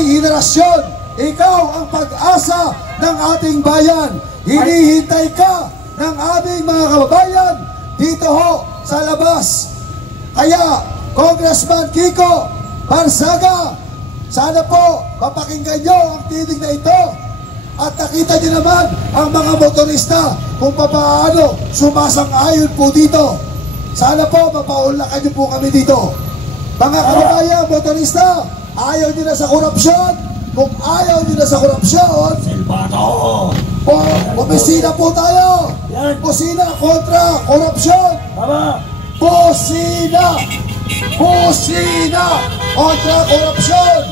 ating henerasyon. Ikaw ang pag-asa ng ating bayan. Hinihintay ka ng ating mga kababayan dito ho sa labas. Kaya, Congressman Kiko Barsaga, sana po mapakinggan nyo ang tinig na ito at nakita nyo naman ang mga motorista kung paano sumasang-ayon po dito. Sana po mapaunlakan nyo po kami dito. Mga kababayan, motorista, ayaw nyo na sa korupsyon. Kung ayaw nyo na sa korupsyon, Busina po tayo. Busina kontra korupsyon. Busina. Busina kontra korupsyon.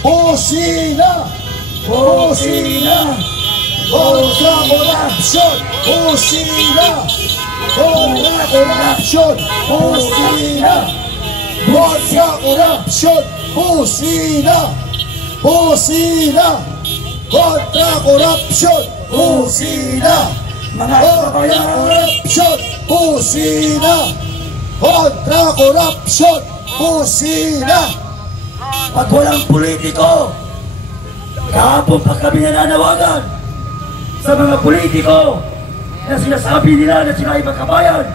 Busina. Busina kontra korupsyon. Busina kontra korupsyon. Busina kontra korupsyon. Busina. Busina kontra korupsyon. Busina kontra korupsyon. Busina kontra korupsyon. Busina. Pag walang politiko, kahapon pa kami nananawagan sa mga politiko na sinasabi nila na sila ay magkabayan.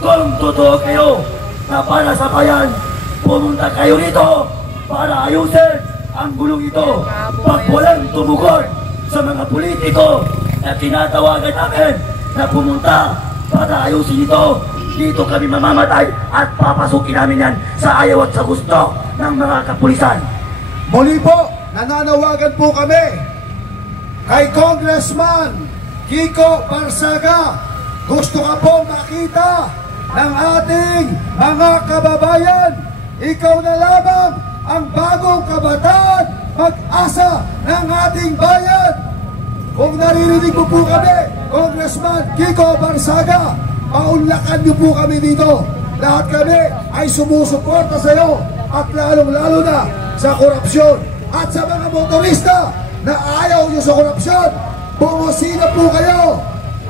Kung totoo kayo na para sa bayan, pumunta kayo rito para ayusin ang gulong ito. Pag walang tumugon sa mga politiko na tinatawagan namin na pumunta para ayusin ito, dito kami mamamatay at papasukin namin yan sa ayaw at sa gusto ng mga kapulisan. Muli po, nananawagan po kami kay Congressman Kiko Barsaga. Gusto ka pong makita ng ating mga kababayan. Ikaw na lamang ang bagong kabataan, pag-asa ng ating bayan. Kung naririnig mo po kami, Congressman Kiko Barsaga, paunlakan niyo po kami dito. Lahat kami ay sumusuporta sa iyo at lalong-lalo na sa korupsyon. At sa mga motorista na ayaw niyo sa korupsyon, bumusina po kayo.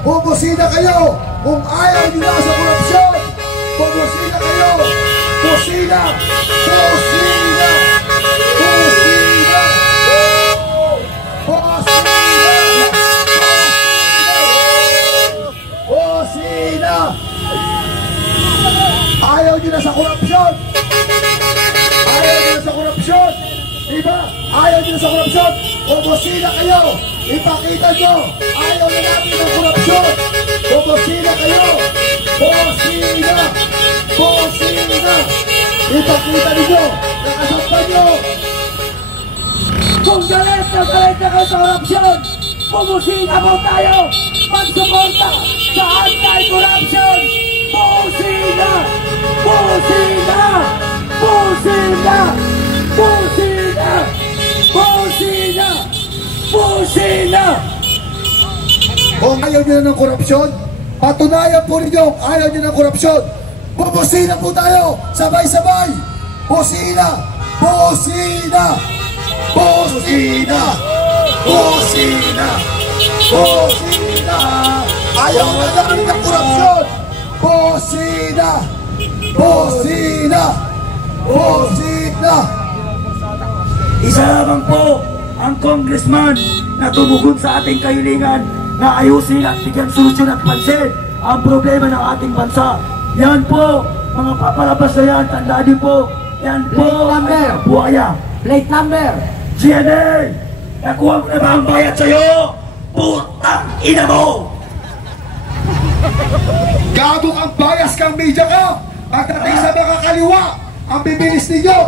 Bumusina kayo. Kung ayaw niyo na sa korupsyon, bumusina kayo. Busina! Busina! Busina! Busina! Ayaw nyo na sa korupsyon! Ayaw nyo na sa korupsyon! Diba? Ayaw nyo na sa korupsyon! Bubusina kayo! Ipakita nyo! Ayaw na natin ng korupsyon! Bubusina kayo! Busina! Busina! Ipakita ninyo! Nakasampan nyo! Kung galit na kayo sa korupsyon, bumusina po tayo! Magsuporta sa anti-corruption! Busina! Busina! Busina! Busina! Busina! Busina! Kung ayaw nyo na ng korupsyon, patunayan po ninyo ayaw nyo ng korupsyon. Bubusina po tayo! Sabay-sabay! Busina! Busina! Busina! Busina! Busina! Ayaw na namin ng korupsyon! Busina! Busina! Busina! Isa lamang po ang congressman na tumugon sa ating kahilingan na ayusin at bigyan solusyon at pansin ang problema ng ating bansa. Yan po, mga papalabas na yan, tandaan din po, yan po ang buhaya. Plate number. GNA, nakuha mo na ba ang bayad sa'yo? Putang ina mo! Gago kang bias kang media ka! Pagdating sa mga kaliwa, ang bibilis ninyo!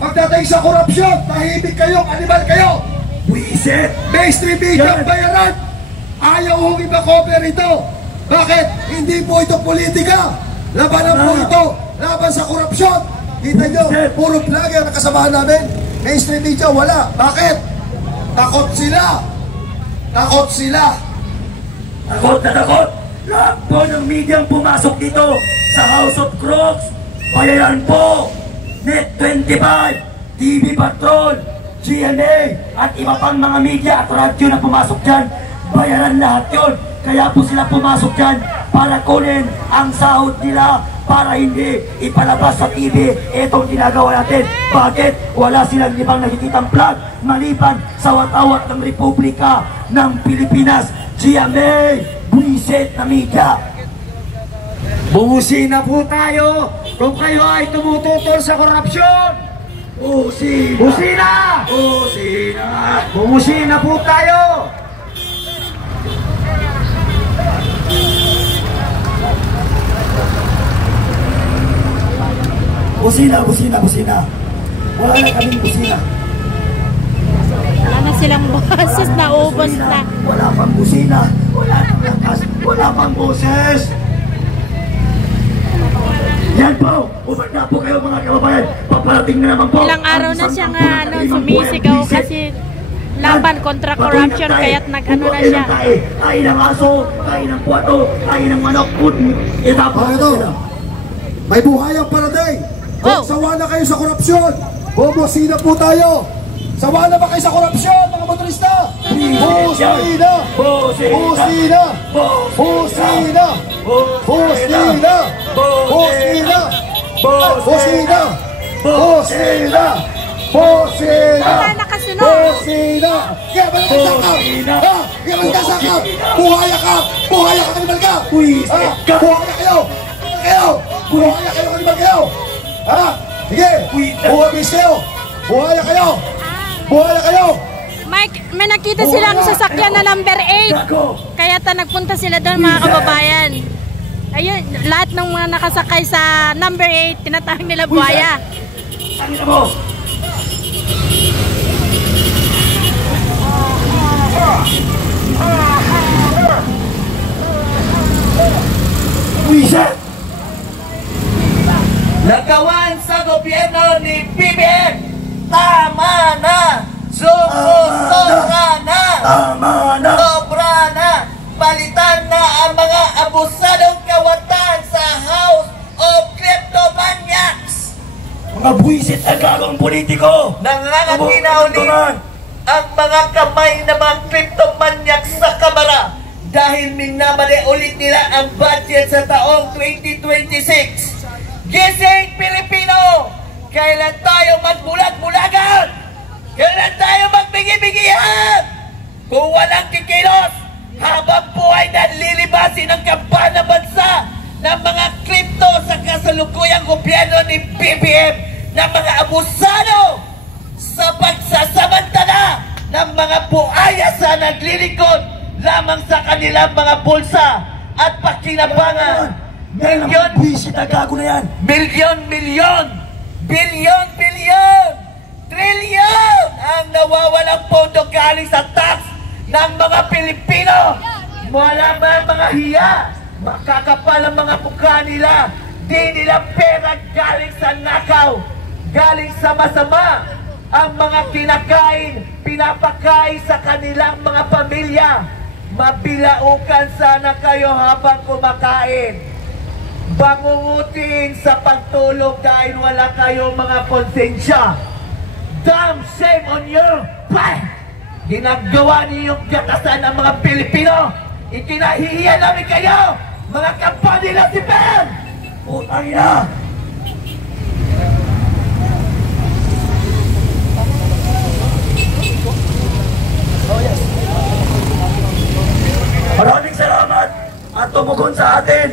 Pagdating sa korupsyon, tahimik kayong animal kayo! Wisit! Mainstream media ang bayaran! Ayaw hong iba-cover ito! Bakit? Hindi po ito politika! Labanan po ito! Laban sa korupsyon! Kita nyo, puro vlogger ang kasamahan namin! Mainstream media, wala! Bakit? Takot sila! Takot sila! Takot na takot! Lahat po ng media ang pumasok dito sa House of Crooks! Bayaran po! Net 25, TV Patrol, GNA, at iba pang mga media at radyo na pumasok dyan. Bayaran lahat yun. Kaya po sila pumasok dyan para kunin ang sahod nila para hindi ipalabas sa TV itong ginagawa natin. Bakit? Wala silang ibang nakikitang vlog maliban sa watawat ng Republika ng Pilipinas. GMA, buwisit na media. Bumusin na po tayo kung kayo ay tumututol sa korupsyon. Busina! Busina! Busina! Bumusin na po tayo. Busina, busina, busina. Wala na kaming busina. Wala na silang boses, naubos na. Wala pang busina. Wala pang lakas. Wala pang boses. Yan po. Ubat na po kayo mga kababayan. Paparating na naman po. Ilang araw na siya nga sumisigaw kasi laban kontra corruption kaya't nag-ano na siya. Kain ng aso, kain ng puwato, kain ng manok. Ito, may buhayang paraday. Kung sawa na kayo sa korupsyon, bumusina po tayo. Sawa na ba kayo sa korupsyon, mga motorista? Busina! Busina! Busina! Busina! Busina! Busina! Busina! Busina! Wala nakasunod. Busina! Kaya ba nagkasakap? Ha? Kaya ba nagkasakap? Buhaya ka! Buhaya ka, kanibal ka! Ha? Buhaya kayo! Buhaya kayo, kanibal kayo! Ha? Sige! Buhabis kayo! Buhaya kayo! Buhaya kayo! Mike, may nakita silang sasakyan na number 8. Kaya nagpunta sila doon mga kababayan. Ayun, lahat ng mga nakasakay sa number 8, tinatawag nila buhaya. Tangina mo! Buwisit! Nagawan sa gobyerno ni BBM. Tama na! Sobra na! Tama na! Sobra na! Palitan na ang mga abusadong kawatan sa House of Kleptomaniacs! Mga buwisit na gagawang politiko! Nangangaginaw ni ang mga kamay ng mga kleptomaniacs sa Kamara dahil minamali ulit nila ang budget sa taong 2026. Gising Pilipino! Kailan tayo magbulag-bulagan? Kailan tayo magbigi-bigihan? Kung walang kikilos, habang buhay na lilibasin ang kaban ng bansa ng mga kripto sa kasalukuyang gobyerno ni BBM ng mga abusado sa pagsasamantala ng mga buhaya sa naglilingkod lamang sa kanilang mga bulsa at pakinabangan. Milyon, buwisit na gago na yan! milyon, bilyon, trilyon ang nawawalang pondo galing sa tax ng mga Pilipino. Wala man mga hiya, makakapal ang mga mukha nila. Di nila pera galing sa nakaw, galing sa masama. Ang mga kinakain, pinapakain sa kanilang mga pamilya. Mabilaukan sana kayo habang kumakain. Bangungutin sa pagtulog dahil wala kayong mga konsensya. Damn shame on you! Ginagawa niyo yung gatasan ng mga Pilipino. Ikinahihiya namin kayo, mga kapatid nila si Ben! Putang ina! Maraming salamat at tumugon sa atin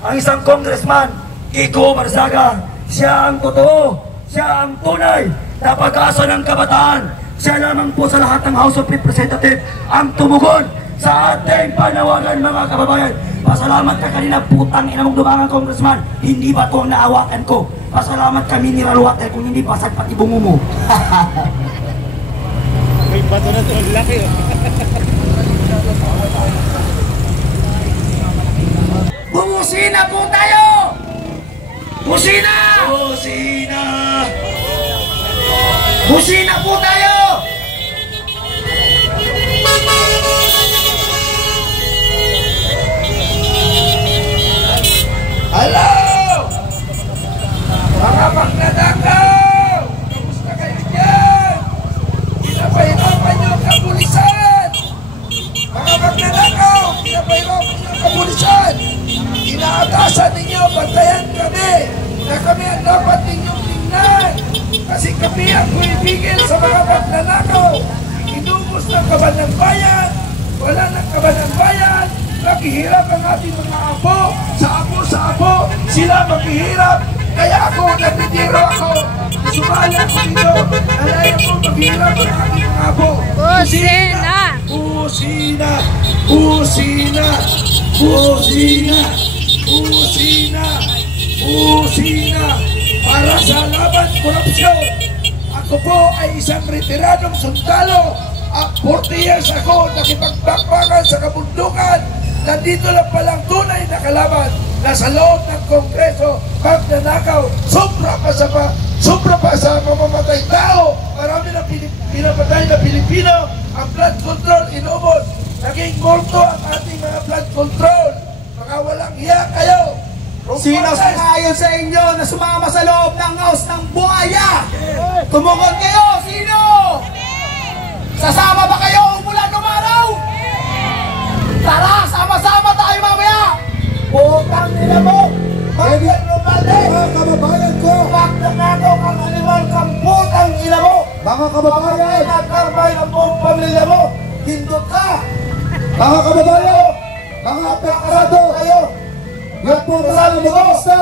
ang isang congressman, Kiko Barzaga. Siya ang totoo, siya ang tunay na pag-asa ng kabataan. Siya lamang po sa lahat ng House of Representatives ang tumugon sa ating panawagan, mga kababayan. Pasalamat ka kanina, putang ina mong dumangang congressman. Hindi ba ito ang naawakan ko? Pasalamat ka, mineral water, kung hindi basag pati bungo mo. May bato na ito, laki. Bumusina po tayo! Busina! Busina! Busina po tayo! Hello! Mga magnanakaw! Kamusta kayo dyan? Pinapahirapan niyo ang kapulisan! Mga magnanakaw! Pinapahirapan niyo ang kapulisan! Inaatasan ninyo, bantayan kami! bayan, wala nang kaba ng bayan, naghihirap ang ating mga apo, sa apo, sila maghihirap, kaya ako, nagtitiro ako, sumali ako dito, alaya ko maghihirap ang ating mga apo. Pusina! Pusina! Pusina! Pusina! Pusina! Pusina! Para sa laban korupsyon, ako po ay isang retiradong sundalo. 40 years ako nakipagbakbakan sa kabundukan. Nandito lang palang tunay na kalaban. Nasa loob ng Kongreso, pagnanakaw, sobra pa sa mamamatay tao. Marami na pinapatay na Pilipino. Ang blood control inubos. Naging multo ang ating mga blood control. Mga walang hiya kayo. Sino sangayon sa inyo na sumama sa loob ng house ng buhaya? Tumukod kayo! Sino? Sasama ba kayo mula numaraw? Tara, sama-sama tayo mamaya! Putang nila mo! Bakit lumali? Mga kababayan ko! Bakit ang animal kang putang ina mo? Mga kababayan! Nagkarbay ang buong pamilya mo! Hindot ka! Mga kababayan! Mga apektado! Kayo! Yan po mga motorista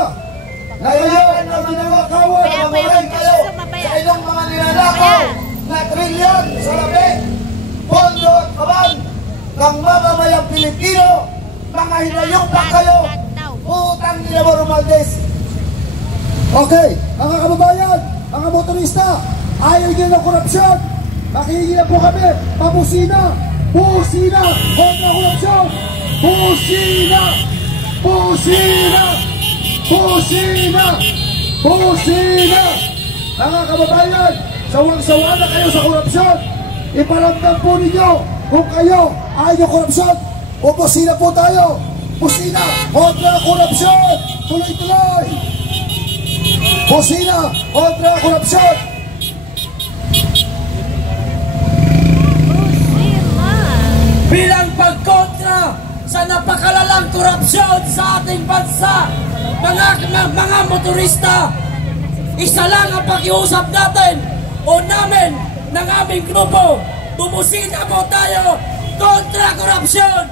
na ngayon ang ginawakawan Kaya ng pa mga yung kayo sumabaya. Sa inyong mga nilalakaw na trilyon sa labi, pondo at kaban ng mamamayang Pilipino, mga hinayong pa kayo, putang nila mo Romualdez. Okay, mga kababayan, mga motorista, ayaw nyo ng korupsyon. Makihingi na po kami, pabusina, busina, kontra korupsyon, busina, busina, busina, busina. Mga kababayan, sawang-sawa na kayo sa korupsyon. Iparamdam po ninyo kung kayo ayaw ng korupsyon. Busina po tayo, busina, kontra korupsyon, tuloy-tuloy. Busina kontra korupsyon. Bilang pagkontra sa napakalalang korupsyon sa ating bansa, mga motorista, isa lang ang pakiusap natin o namin ng aming grupo. Bumusina po tayo kontra korupsyon.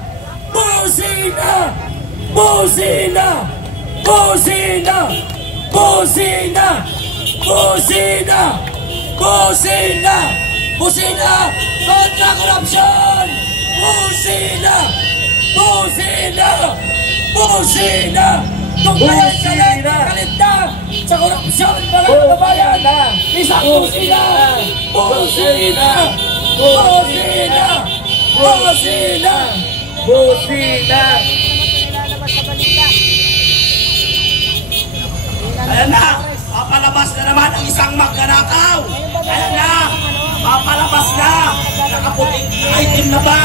Busina! Busina! Busina! Busina! Busina! Busina! Busina! Kontra korupsyon! Busina! Busina! Busina! Kung kayo'y galit na sa korupsyon, mga kababayan, isang busina! Busina! Busina! Busina! Busina! Ayan na! Papalabas na naman ang isang magnanakaw! Ayan na! Papalabas na! Nakaputing item na ba?